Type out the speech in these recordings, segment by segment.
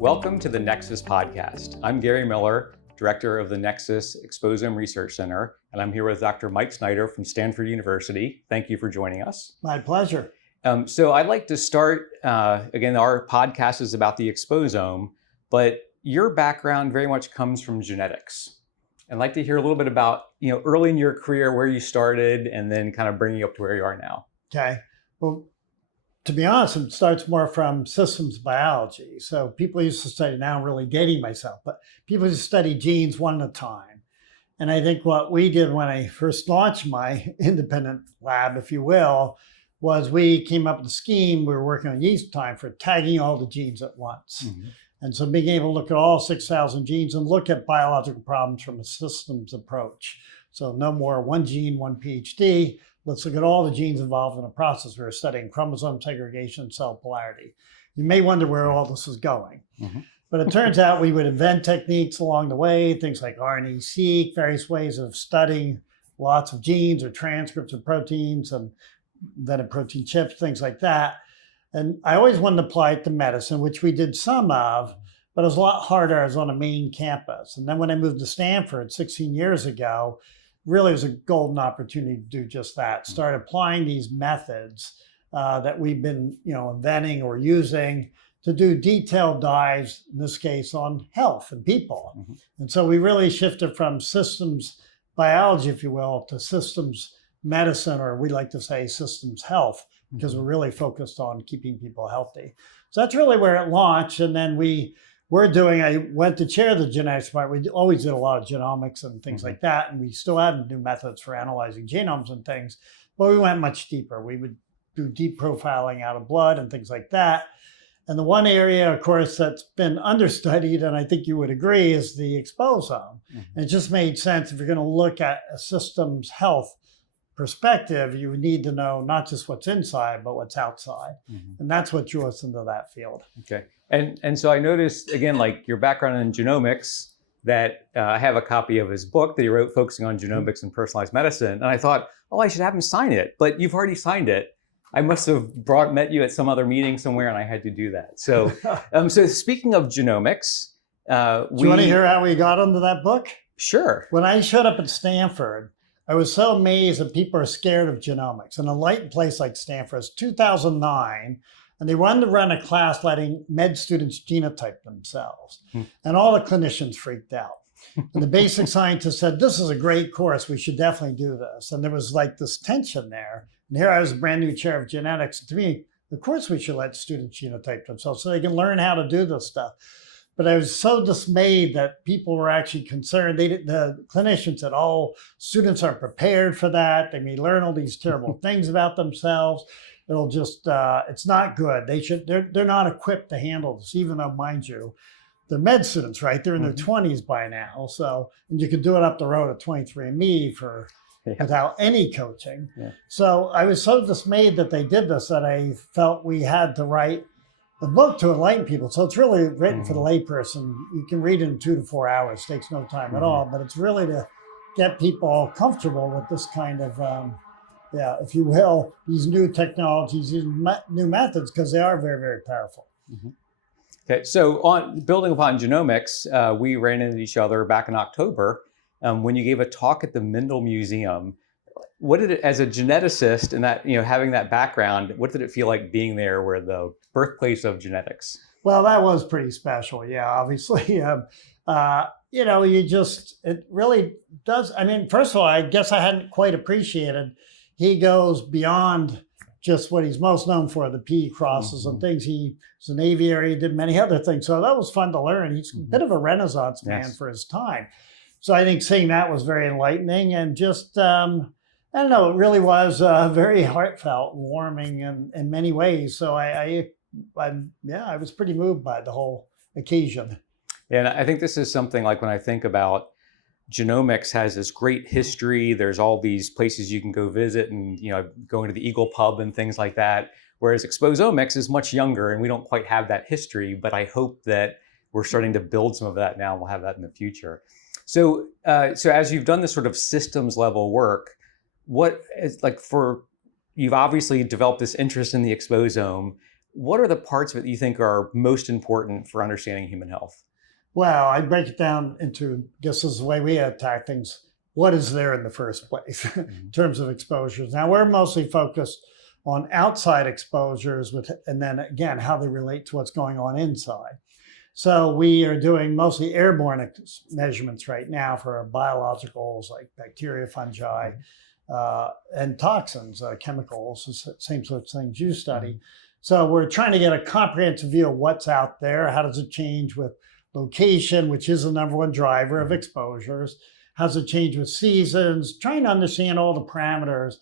Welcome to the NEXUS podcast. I'm Gary Miller, director of the NEXUS Exposome Research Center, and I'm here with Dr. Mike Snyder from Stanford University. Thank you for joining us. My pleasure. So I'd like to start, again, our podcast is about the exposome, but your background very much comes from genetics. I'd like to hear a little bit about, early in your career, where you started, and then kind of bring you up to where you are now. Okay. Well, to be honest, it starts more from systems biology. So people used to study, now I'm really dating myself, but people used to study genes one at a time. And I think what we did when I first launched my independent lab, if you will, was we came up with a scheme. We were working on yeast time for tagging all the genes at once. Mm-hmm. And so being able to look at all 6,000 genes and look at biological problems from a systems approach. So no more one gene, one PhD. Let's look at all the genes involved in the process. We were studying chromosome segregation, cell polarity. You may wonder where all this is going. Mm-hmm. But it turns out we would invent techniques along the way, things like RNA-seq, various ways of studying lots of genes or transcripts of proteins, and invented protein chips, things like that. And I always wanted to apply it to medicine, which we did some of, but it was a lot harder. I was on a main campus. And then when I moved to Stanford 16 years ago, really was a golden opportunity to do just that. Start applying these methods that we've been, inventing or using to do detailed dives, in this case, on health and people. Mm-hmm. And so we really shifted from systems biology, if you will, to systems medicine, or we like to say systems health, because we're really focused on keeping people healthy. So that's really where it launched. And then I went to chair the genetics part. We always did a lot of genomics and things like that. And we still have new methods for analyzing genomes and things, but we went much deeper. We would do deep profiling out of blood and things like that. And the one area, of course, that's been understudied, and I think you would agree, is the exposome. Mm-hmm. And it just made sense if you're going to look at a system's health perspective, you need to know not just what's inside, but what's outside. Mm-hmm. And that's what drew us into that field. Okay. And so I noticed, again, like your background in genomics, that I have a copy of his book that he wrote focusing on genomics and personalized medicine. And I thought, I should have him sign it. But you've already signed it. I must have met you at some other meeting somewhere, and I had to do that. So, so speaking of genomics, do you want to hear how we got into that book? Sure. When I showed up at Stanford, I was so amazed that people are scared of genomics. In a light place like Stanford, it's 2009, and they wanted to run a class letting med students genotype themselves. And all the clinicians freaked out. And the basic scientists said, this is a great course, we should definitely do this. And there was like this tension there. And here I was a brand new chair of genetics. To me, of course we should let students genotype themselves so they can learn how to do this stuff. But I was so dismayed that people were actually concerned. The clinicians said, students aren't prepared for that. They may learn all these terrible things about themselves. It'll just, it's not good. They're not equipped to handle this, even though, mind you, they're med students, right? They're in their 20s by now. So, and you could do it up the road at 23andMe without any coaching. Yeah. So I was so dismayed that they did this that I felt we had to write the book to enlighten people. So it's really written for the layperson. You can read it in 2 to 4 hours. It takes no time at all, but it's really to get people comfortable with this kind of, if you will, these new technologies, these new methods, because they are very, very powerful. Mm-hmm. Okay, so on building upon genomics, we ran into each other back in October when you gave a talk at the Mendel Museum. What did it, as a geneticist and that, having that background, what did it feel like being there where the birthplace of genetics? Well, that was pretty special. Yeah, obviously. It really does. I mean, first of all, I guess I hadn't quite appreciated. He goes beyond just what he's most known for, the P crosses and things. He's an aviary, did many other things. So that was fun to learn. He's a bit of a Renaissance man for his time. So I think seeing that was very enlightening, and just, I don't know, it really was very heartfelt, warming in many ways. So I was pretty moved by the whole occasion. And I think this is something like when I think about genomics has this great history. There's all these places you can go visit and, going to the Eagle Pub and things like that. Whereas Exposomics is much younger and we don't quite have that history, but I hope that we're starting to build some of that now and we'll have that in the future. So as you've done this sort of systems level work, what is you've obviously developed this interest in the exposome. what are the parts of it you think are most important for understanding human health? Well, I break it down into, just as the way we attack things, what is there in the first place in terms of exposures. Now, we're mostly focused on outside exposures, and then again, how they relate to what's going on inside. So we are doing mostly airborne measurements right now for biologicals like bacteria, fungi, and toxins, chemicals, same sorts of things you study. So we're trying to get a comprehensive view of what's out there. How does it change with location, which is the number one driver of exposures? How does it change with seasons? Trying to understand all the parameters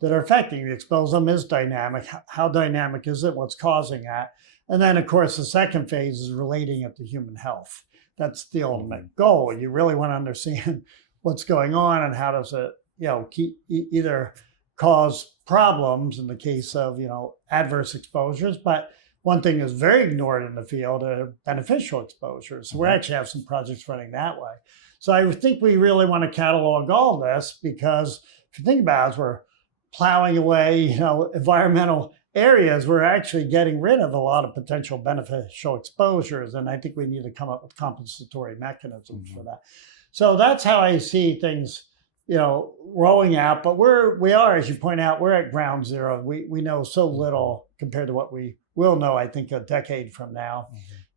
that are affecting the exposome. Is dynamic. How dynamic is it? What's causing that? And then, of course, the second phase is relating it to human health. That's the ultimate goal. You really want to understand what's going on and how does it, either cause problems in the case of, adverse exposures. But one thing is very ignored in the field are beneficial exposures. So we actually have some projects running that way. So I think we really want to catalog all this, because if you think about it, as we're plowing away, environmental areas, we're actually getting rid of a lot of potential beneficial exposures. And I think we need to come up with compensatory mechanisms for that. So that's how I see things, rolling out. But we are, as you point out, we're at ground zero. We know so little compared to what we will know, I think, a decade from now.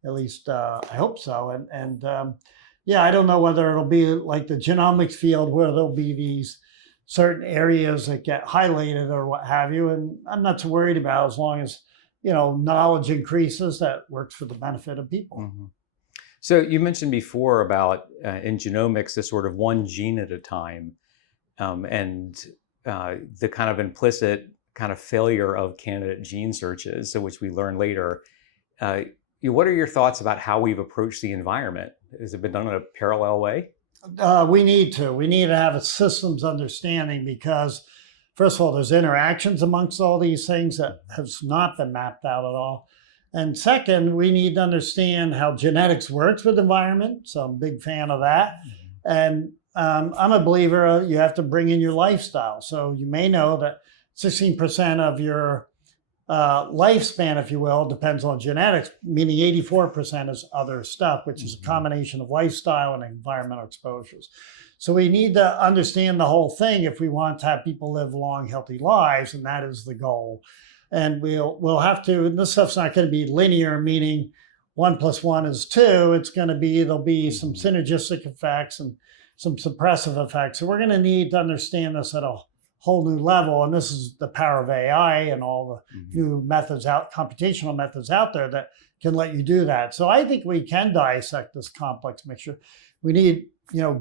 At least I hope so. And I don't know whether it'll be like the genomics field where there'll be these certain areas that get highlighted or what have you. And I'm not too worried about, as long as, knowledge increases, that works for the benefit of people. So you mentioned before about in genomics, the sort of one gene at a time, and the kind of implicit kind of failure of candidate gene searches, so which we learn later. What are your thoughts about how we've approached the environment? Has it been done in a parallel way? We need to have a systems understanding, because first of all, there's interactions amongst all these things that has not been mapped out at all. And second, we need to understand how genetics works with environment. So I'm a big fan of that. And I'm a believer you have to bring in your lifestyle. So you may know that 16% of your lifespan, if you will, depends on genetics, meaning 84% is other stuff, which is a combination of lifestyle and environmental exposures. So we need to understand the whole thing if we want to have people live long, healthy lives, and that is the goal. And we'll have to, and this stuff's not going to be linear, meaning 1 + 1 is 2. It's going to be, there'll be some synergistic effects and some suppressive effects. So we're going to need to understand this at a whole new level. And this is the power of AI and all the new methods computational methods out there that can let you do that. So I think we can dissect this complex mixture. We need,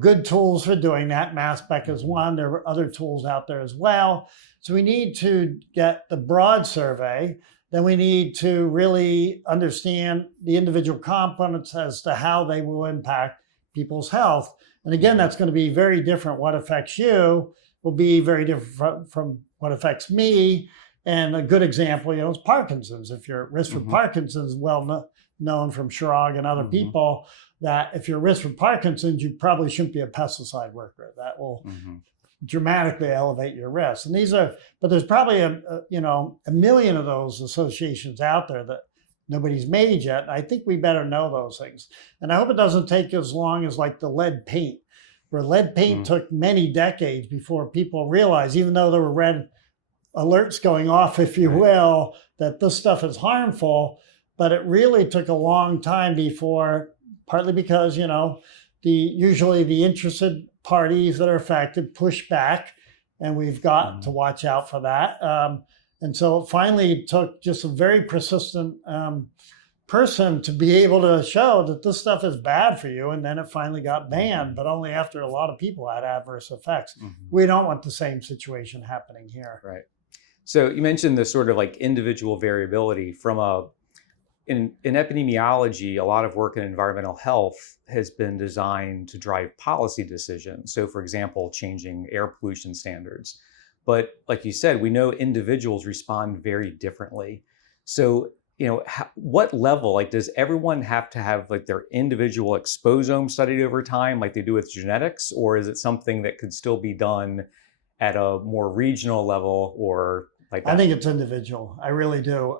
good tools for doing that. Mass spec is one. There are other tools out there as well. So we need to get the broad survey. Then we need to really understand the individual components as to how they will impact people's health. And again, that's going to be very different. What affects you will be very different from what affects me. And a good example, is Parkinson's. If you're at risk for Parkinson's, well known from Chirag and other people, that if you're at risk for Parkinson's, you probably shouldn't be a pesticide worker. That will dramatically elevate your risk. And but there's probably a million of those associations out there that nobody's made yet. I think we better know those things. And I hope it doesn't take as long as like the lead paint, where lead paint took many decades before people realized, even though there were red alerts going off, if you will, that this stuff is harmful. But it really took a long time before, partly because, usually the interested parties that are affected push back, and we've got to watch out for that. And so it finally took just a very persistent person to be able to show that this stuff is bad for you. And then it finally got banned, but only after a lot of people had adverse effects. We don't want the same situation happening here. Right. So you mentioned the sort of like individual variability from in epidemiology. A lot of work in environmental health has been designed to drive policy decisions. So for example, changing air pollution standards. But like you said, we know individuals respond very differently. So, what level, like, does everyone have to have like their individual exposome studied over time, like they do with genetics? Or is it something that could still be done at a more regional level, or like that? I think it's individual. I really do.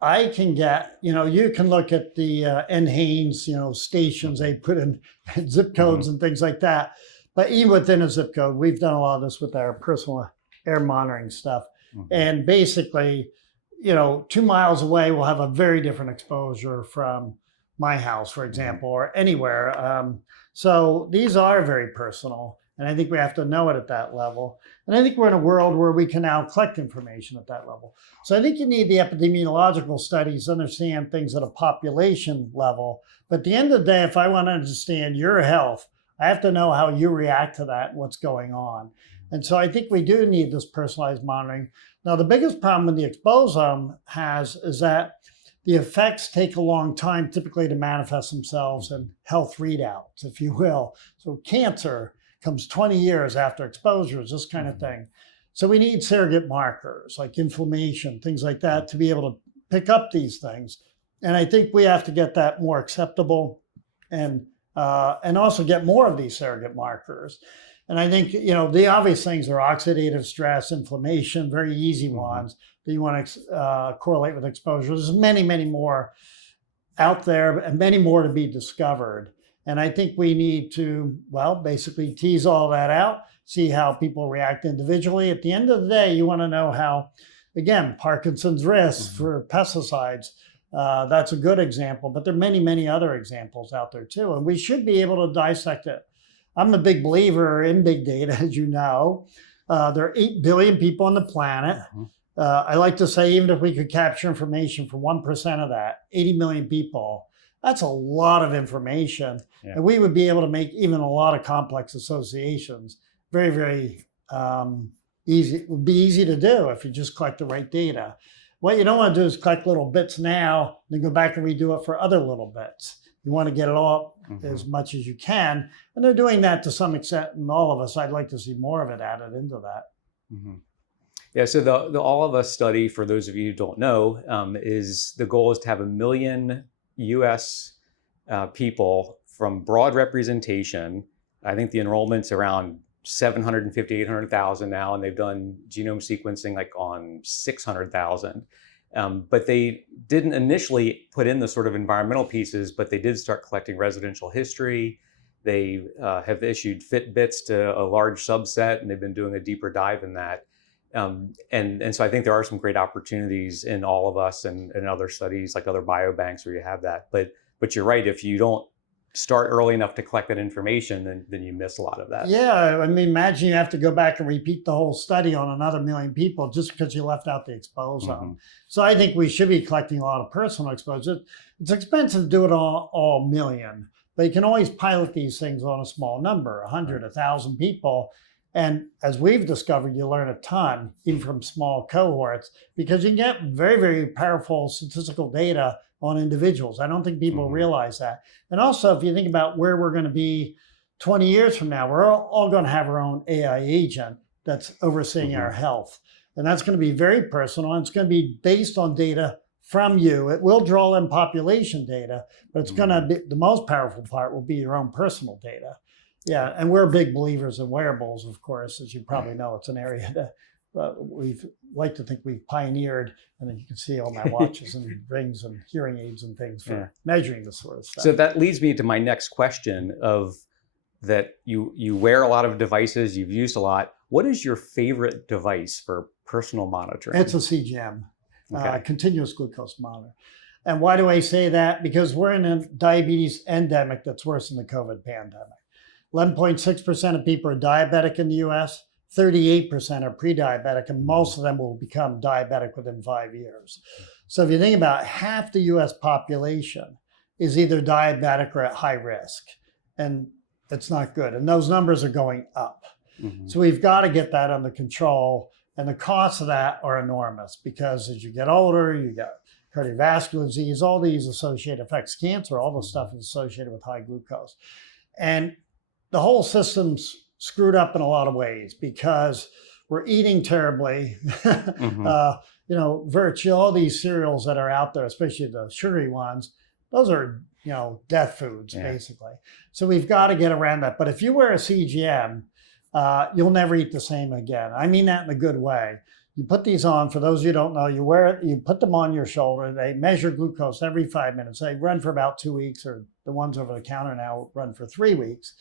I can get, you can look at the NHANES, stations they put in zip codes and things like that. But even within a zip code, we've done a lot of this with our personal air monitoring stuff. And basically, 2 miles away, we'll have a very different exposure from my house, for example, or anywhere. So these are very personal. And I think we have to know it at that level. And I think we're in a world where we can now collect information at that level. So I think you need the epidemiological studies to understand things at a population level. But at the end of the day, if I want to understand your health, I have to know how you react to that and what's going on. And so I think we do need this personalized monitoring. Now, the biggest problem with the exposome has is that the effects take a long time typically to manifest themselves in health readouts, if you will. So cancer comes 20 years after exposures, this kind of thing. So we need surrogate markers like inflammation, things like that, to be able to pick up these things. And I think we have to get that more acceptable and also get more of these surrogate markers. And I think, the obvious things are oxidative stress, inflammation, very easy ones that you want to correlate with exposure. There's many, many more out there and many more to be discovered. And I think we need to, basically tease all that out, see how people react individually. At the end of the day, you want to know how, again, Parkinson's risk for pesticides, that's a good example, but there are many, many other examples out there too. And we should be able to dissect it. I'm a big believer in big data, as you know. There are 8 billion people on the planet. I like to say, even if we could capture information for 1% of that, 80 million people, that's a lot of information. Yeah. And we would be able to make even a lot of complex associations very, very easy. It would be easy to do if you just collect the right data. What you don't want to do is collect little bits now, then go back and redo it for other little bits. You want to get it all as much as you can. And they're doing that to some extent in all of us. I'd like to see more of it added into that. Yeah, so the All of Us study, for those of you who don't know, is the goal is to have 1 million US people from broad representation. I think the enrollment's around 750, 800,000 now, and they've done genome sequencing like on 600,000. But they didn't initially put in the sort of environmental pieces, but they did start collecting residential history. They have issued Fitbits to a large subset, and they've been doing a deeper dive in that. And so I think there are some great opportunities in All of Us and other studies, like other biobanks where you have that. But you're right, if you don't start early enough to collect that information, then you miss a lot of that. Yeah, I mean, imagine you have to go back and repeat the whole study on another 1 million people just because you left out the exposome. So I think we should be collecting a lot of personal exposure. It's expensive to do it all million, but you can always pilot these things on a small number, 100, 1,000 people. And as we've discovered, you learn a ton, even from small cohorts, because you can get very, very powerful statistical data on individuals. I don't think people realize that. And also, if you think about where we're going to be 20 years from now, we're all going to have our own AI agent that's overseeing our health. And that's going to be very personal. And it's going to be based on data from you. It will draw in population data, but it's going to be the most powerful part will be your own personal data. Yeah, and we're big believers in wearables, of course, as you probably know. It's an area that we've like to think we've pioneered, and then you can see all my watches and rings and hearing aids and things for measuring this sort of stuff. So that leads me to my next question of that you wear a lot of devices, you've used a lot. What is your favorite device for personal monitoring? It's a CGM, continuous glucose monitor. And why do I say that? Because we're in a diabetes endemic that's worse than the COVID pandemic. 11.6% of people are diabetic in the US, 38% are pre-diabetic, and most of them will become diabetic within 5 years. So if you think about it, half the US population is either diabetic or at high risk, and it's not good. And those numbers are going up. So we've got to get that under control, and the costs of that are enormous because as you get older, you get cardiovascular disease, all these associated effects, cancer, all the stuff is associated with high glucose. And the whole system's screwed up in a lot of ways because we're eating terribly. Virtually all these cereals that are out there, especially the sugary ones, those are, death foods, basically. So we've got to get around that. But if you wear a CGM, you'll never eat the same again. I mean that in a good way. You put these on, for those of you who don't know, you wear it, you put them on your shoulder. They measure glucose every 5 minutes. They run for about 2 weeks, or the ones over the counter now run for 3 weeks.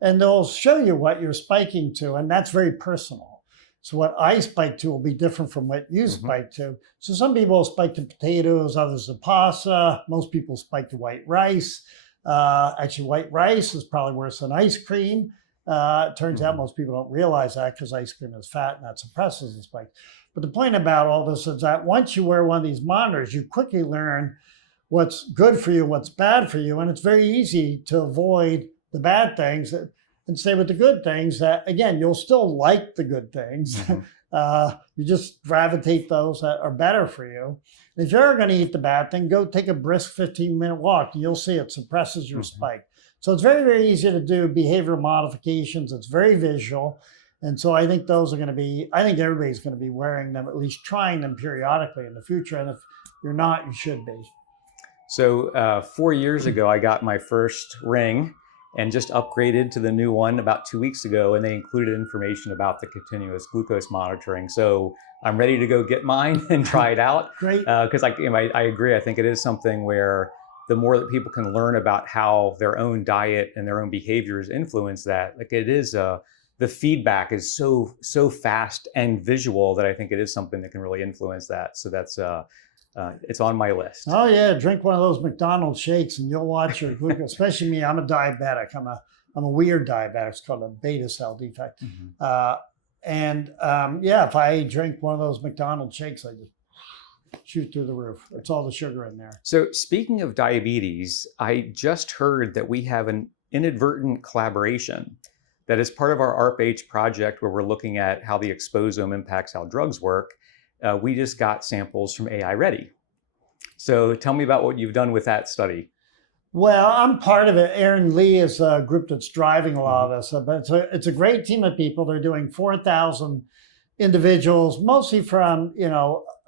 And they'll show you what you're spiking to, and that's very personal. So what I spike to will be different from what you spike to. So some people spike to potatoes, others to pasta. Most people spike to white rice. Actually, white rice is probably worse than ice cream. It turns out most people don't realize that because ice cream is fat and that suppresses the spike. But the point about all this is that once you wear one of these monitors, you quickly learn what's good for you, what's bad for you. And it's very easy to avoid the bad things and stay with the good things that, again, you'll still like the good things. You just gravitate those that are better for you. And if you're going to eat the bad thing, go take a brisk 15-minute walk. And you'll see it suppresses your spike. So it's very, very easy to do behavioral modifications. It's very visual. And so I think those are going to be, I think everybody's going to be wearing them, at least trying them periodically in the future. And if you're not, you should be. So 4 years ago, I got my first ring and just upgraded to the new one about 2 weeks ago, and they included information about the continuous glucose monitoring. So I'm ready to go get mine and try it out. Great. Because I agree. I think it is something where the more that people can learn about how their own diet and their own behaviors influence that, like it is, the feedback is so fast and visual that I think it is something that can really influence that. So that's it's on my list. Oh yeah, drink one of those McDonald's shakes and you'll watch your glucose. Especially me, I'm a diabetic. I'm a weird diabetic. It's called a beta cell defect. Yeah, if I drink one of those McDonald's shakes, I just shoot through the roof. It's all the sugar in there. So speaking of diabetes, I just heard that we have an inadvertent collaboration that is part of our ARP-H project where we're looking at how the exposome impacts how drugs work. We just got samples from AI Ready. So tell me about what you've done with that study. Well, I'm part of it. Aaron Lee is a group that's driving a lot of this. But it's a great team of people. They're doing 4,000 individuals, mostly from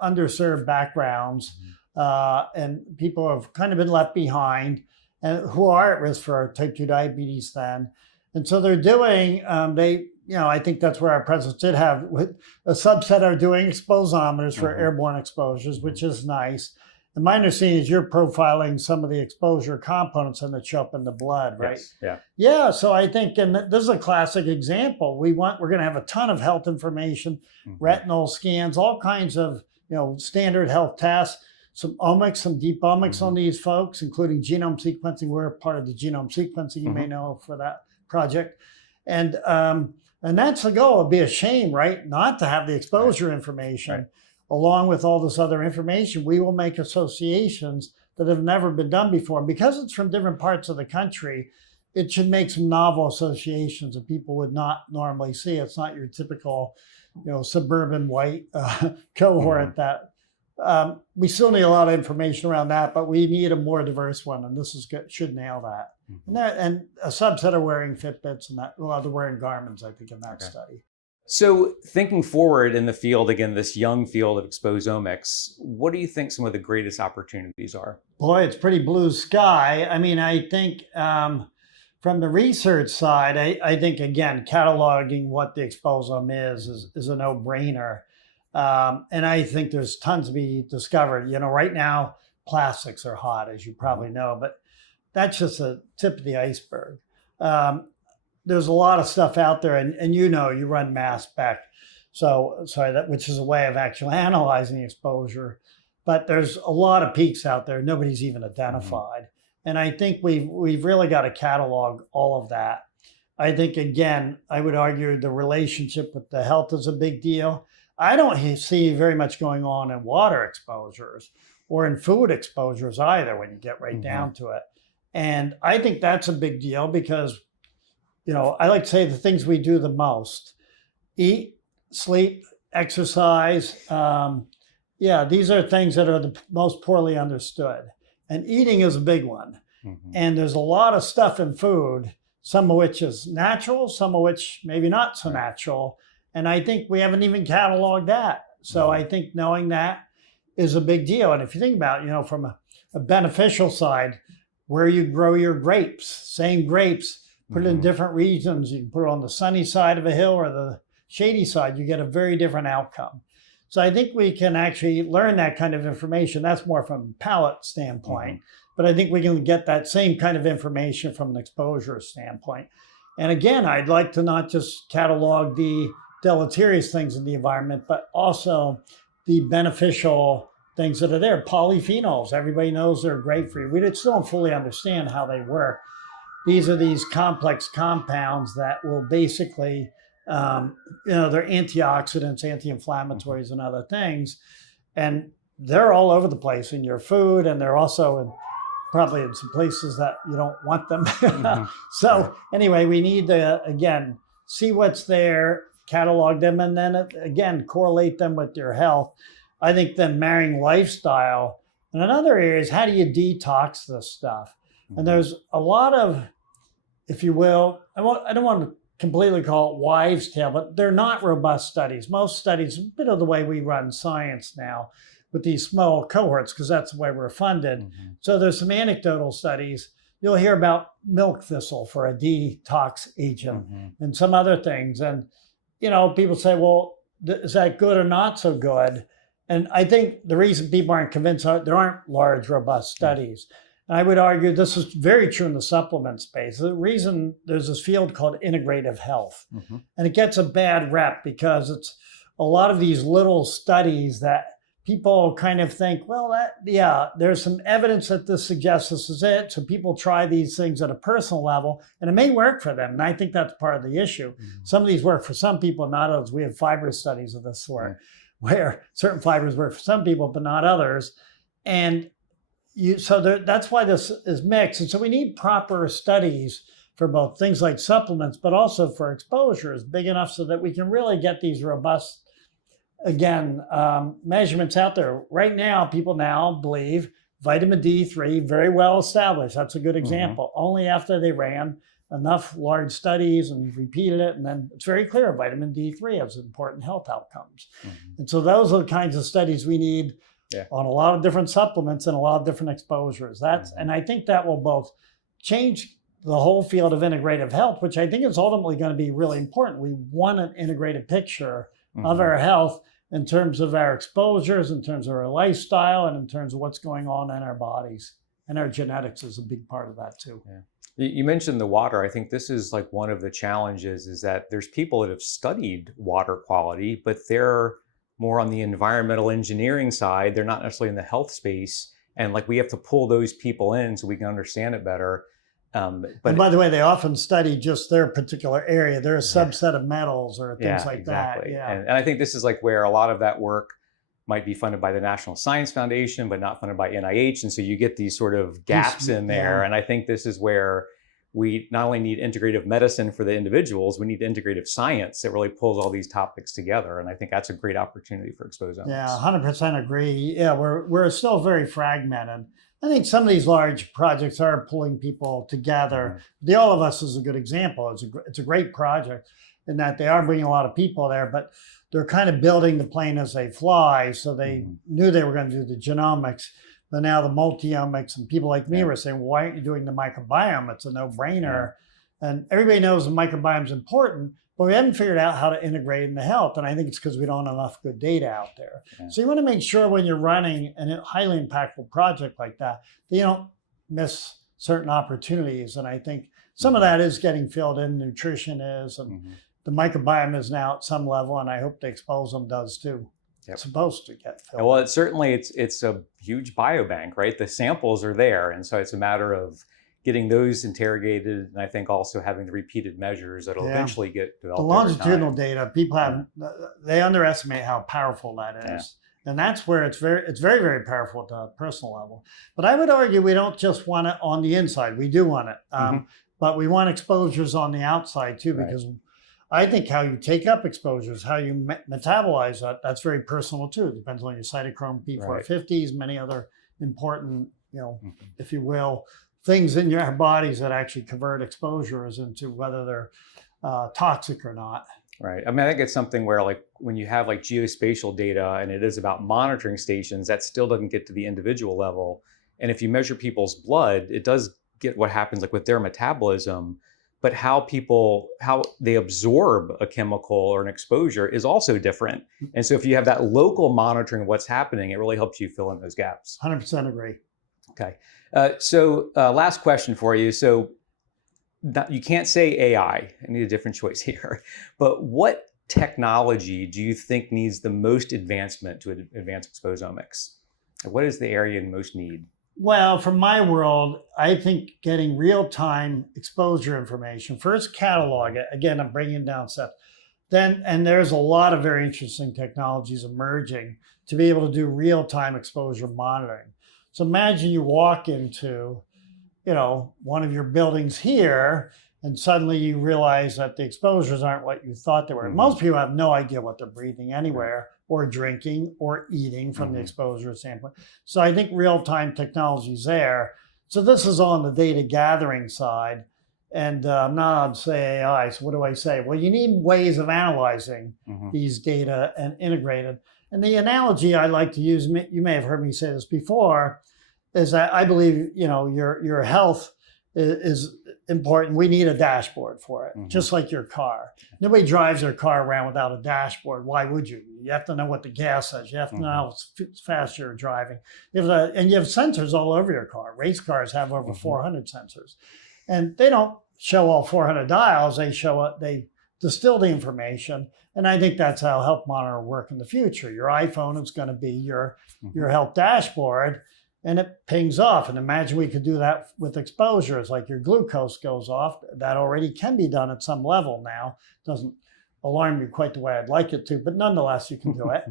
underserved backgrounds, and people who have kind of been left behind and who are at risk for type 2 diabetes then. And so they're doing, I think that's where our presidents did have a subset are doing exposometers for airborne exposures, which is nice. And my understanding is you're profiling some of the exposure components that show up in the blood, right? Yes. Yeah. Yeah. So I think, and this is a classic example. We're going to have a ton of health information, retinal scans, all kinds of, standard health tests, some omics, some deep omics on these folks, including genome sequencing. We're part of the genome sequencing, you may know, for that project. And that's the goal. It'd be a shame, right, not to have the exposure information along with all this other information. We will make associations that have never been done before. And because it's from different parts of the country, it should make some novel associations that people would not normally see. It's not your typical, suburban white cohort that we still need a lot of information around that, but we need a more diverse one, and this is good, should nail that. And a subset are wearing Fitbits, and that, they're wearing Garmin's, I think, in that study. So thinking forward in the field, again, this young field of exposomics, what do you think some of the greatest opportunities are? Boy, it's pretty blue sky. I mean, I think from the research side, I think, again, cataloging what the exposome is a no-brainer. And I think there's tons to be discovered. Right now, plastics are hot, as you probably know, but that's just a tip of the iceberg. There's a lot of stuff out there, and you run mass spec, which is a way of actually analyzing the exposure. But there's a lot of peaks out there nobody's even identified. And I think we've really got to catalog all of that. I think, again, I would argue the relationship with the health is a big deal. I don't see very much going on in water exposures or in food exposures either when you get right down to it. And I think that's a big deal because, I like to say the things we do the most: eat, sleep, exercise. These are things that are the most poorly understood. And eating is a big one. And there's a lot of stuff in food, some of which is natural, some of which maybe not so natural. And I think we haven't even cataloged that. So I think knowing that is a big deal. And if you think about, from a beneficial side, where you grow your grapes, same grapes, put it in different regions. You can put it on the sunny side of a hill or the shady side. You get a very different outcome. So I think we can actually learn that kind of information. That's more from a palate standpoint. But I think we can get that same kind of information from an exposure standpoint. And again, I'd like to not just catalog the deleterious things in the environment, but also the beneficial things that are there. Polyphenols, everybody knows they're great for you. We still don't fully understand how they work. These are these complex compounds that will basically, they're antioxidants, anti-inflammatories, and other things. And they're all over the place in your food, and they're also probably in some places that you don't want them. So anyway, we need to, again, see what's there, catalog them, and then again, correlate them with your health. I think then marrying lifestyle. And another area is, how do you detox this stuff? And there's a lot of, if you will, I don't want to completely call it wives' tale, but they're not robust studies. Most studies, a bit of the way we run science now with these small cohorts, because that's the way we're funded. So there's some anecdotal studies. You'll hear about milk thistle for a detox agent and some other things. And, people say, well, is that good or not so good? And I think the reason people aren't convinced, there aren't large, robust studies. And I would argue this is very true in the supplement space. The reason there's this field called integrative health, and it gets a bad rep because it's a lot of these little studies that people kind of think, well, there's some evidence that this suggests this is it. So people try these things at a personal level, and it may work for them. And I think that's part of the issue. Some of these work for some people, not others. We have fiber studies of this sort, where certain fibers work for some people, but not others. And that's why this is mixed. And so we need proper studies for both things like supplements, but also for exposures big enough so that we can really get these robust, measurements out there. Right now, people now believe vitamin D3, very well established. That's a good example. Only after they ran enough large studies and repeated it, and then it's very clear vitamin D3 has important health outcomes. And so those are the kinds of studies we need on a lot of different supplements and a lot of different exposures. And I think that will both change the whole field of integrative health, which I think is ultimately going to be really important. We want an integrated picture of our health in terms of our exposures, in terms of our lifestyle, and in terms of what's going on in our bodies. And our genetics is a big part of that too. You mentioned the water. I think this is like one of the challenges, is that there's people that have studied water quality, but they're more on the environmental engineering side. They're not necessarily in the health space. And like, we have to pull those people in so we can understand it better. But and by the way, they often study just their particular area. They're a subset of metals or things like that. And I think this is like where a lot of that work might be funded by the National Science Foundation, but not funded by NIH. And so you get these sort of gaps in there. And I think this is where we not only need integrative medicine for the individuals, we need integrative science that really pulls all these topics together. And I think that's a great opportunity for Exposomics. Yeah, 100% agree. Yeah, we're still very fragmented. I think some of these large projects are pulling people together. The All of Us is a good example. It's a great project in that they are bringing a lot of people there, but they're kind of building the plane as they fly. So they knew they were going to do the genomics, but now the multiomics, and people like me were saying, well, why aren't you doing the microbiome? It's a no-brainer. And everybody knows the microbiome is important, but we haven't figured out how to integrate in the health. And I think it's because we don't have enough good data out there. So you want to make sure when you're running a highly impactful project like that you don't miss certain opportunities. And I think some of that is getting filled in, nutrition is, and the microbiome is now at some level, and I hope the Exposome does too. It's supposed to get filled. Well, it's a huge biobank, right? The samples are there. And so it's a matter of getting those interrogated, and I think also having the repeated measures that'll eventually get developed. The longitudinal data, people they underestimate how powerful that is. And that's where it's very, very powerful at the personal level. But I would argue we don't just want it on the inside. We do want it, but we want exposures on the outside too, because I think how you take up exposures, how you metabolize that, that's very personal too. It depends on your cytochrome P450s, many other important, if you will, things in your bodies that actually convert exposures into whether they're toxic or not. Right. I mean, I think it's something where, like, when you have like geospatial data and it is about monitoring stations, that still doesn't get to the individual level. And if you measure people's blood, it does get what happens like with their metabolism, but how they absorb a chemical or an exposure is also different. And so if you have that local monitoring of what's happening, it really helps you fill in those gaps. 100% agree. Okay. Last question for you. So you can't say AI. I need a different choice here. But what technology do you think needs the most advancement to advance exposomics? What is the area in most need? Well, from my world, I think getting real-time exposure information, first catalog it. Again, I'm bringing down steps. And there's a lot of very interesting technologies emerging to be able to do real-time exposure monitoring. So imagine you walk into, one of your buildings here, and suddenly you realize that the exposures aren't what you thought they were. Mm-hmm. Most people have no idea what they're breathing anywhere, or drinking, or eating from the exposure standpoint. So I think real-time technology is there. So this is on the data gathering side. And I'm not allowed to say AI, so what do I say? Well, you need ways of analyzing these data and integrate it. And the analogy I like to use, you may have heard me say this before, is that I believe, your health is important. We need a dashboard for it, just like your car. Nobody drives their car around without a dashboard. Why would you? You have to know what the gas says. You have to know how fast you're driving. And you have sensors all over your car. Race cars have over 400 sensors. And they don't show all 400 dials. They distill the information. And I think that's how health monitor will work in the future. Your iPhone is going to be your health dashboard, and it pings off. And imagine we could do that with exposures, like your glucose goes off. That already can be done at some level now. Doesn't alarm you quite the way I'd like it to, but nonetheless, you can do it.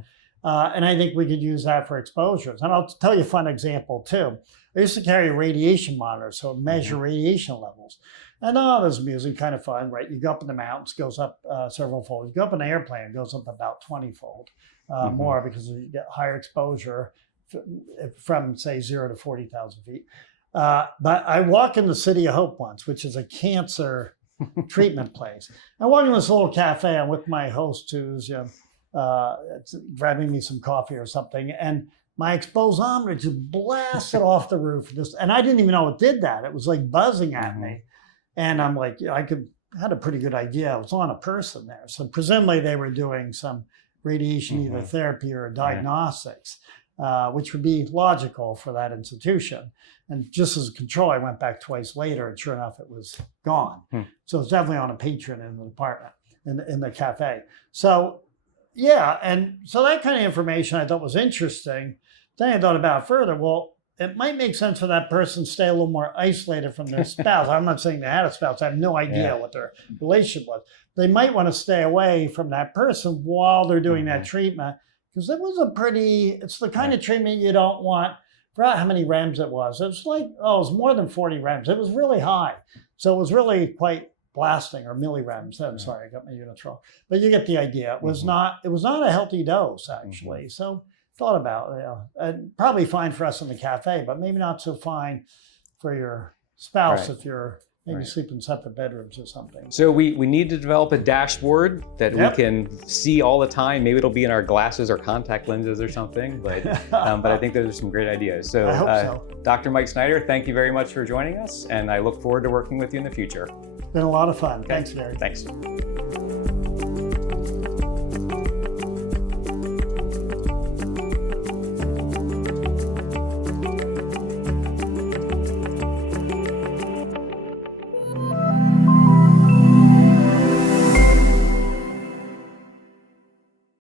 And I think we could use that for exposures. And I'll tell you a fun example too. I used to carry a radiation monitor, so it measure radiation levels. And this is amusing, kind of fun, right? You go up in the mountains, goes up several fold. You go up in an airplane, it goes up about 20-fold more, because you get higher exposure from, say, 0 to 40,000 feet. But I walk in the City of Hope once, which is a cancer treatment place. I walk in this little cafe. I'm with my host, who's grabbing me some coffee or something, and my exposometer just blasted off the roof. And I didn't even know it did that. It was like buzzing at me. And I'm like, I had a pretty good idea. I was on a person there. So presumably they were doing some radiation, either therapy or diagnostics, which would be logical for that institution. And just as a control, I went back twice later, and sure enough, it was gone. So it's definitely on a patron in the department, in the cafe. So yeah, and so that kind of information I thought was interesting. Then I thought about it further. Well, it might make sense for that person to stay a little more isolated from their spouse. I'm not saying they had a spouse. I have no idea what their relationship was. They might want to stay away from that person while they're doing that treatment, because it was it's the kind of treatment you don't want. I forgot how many rems it was. It was like, it was more than 40 rems. It was really high. So it was really quite blasting, or millirems. I'm sorry, I got my units wrong. But you get the idea. It was not a healthy dose, actually. So thought about, probably fine for us in the cafe, but maybe not so fine for your spouse if you're maybe sleeping in separate bedrooms or something. So we need to develop a dashboard that we can see all the time. Maybe it'll be in our glasses or contact lenses or something, but I think those are some great ideas. So, I hope so. Dr. Mike Snyder, thank you very much for joining us, and I look forward to working with you in the future. Been a lot of fun. Thanks, Gary. Thanks.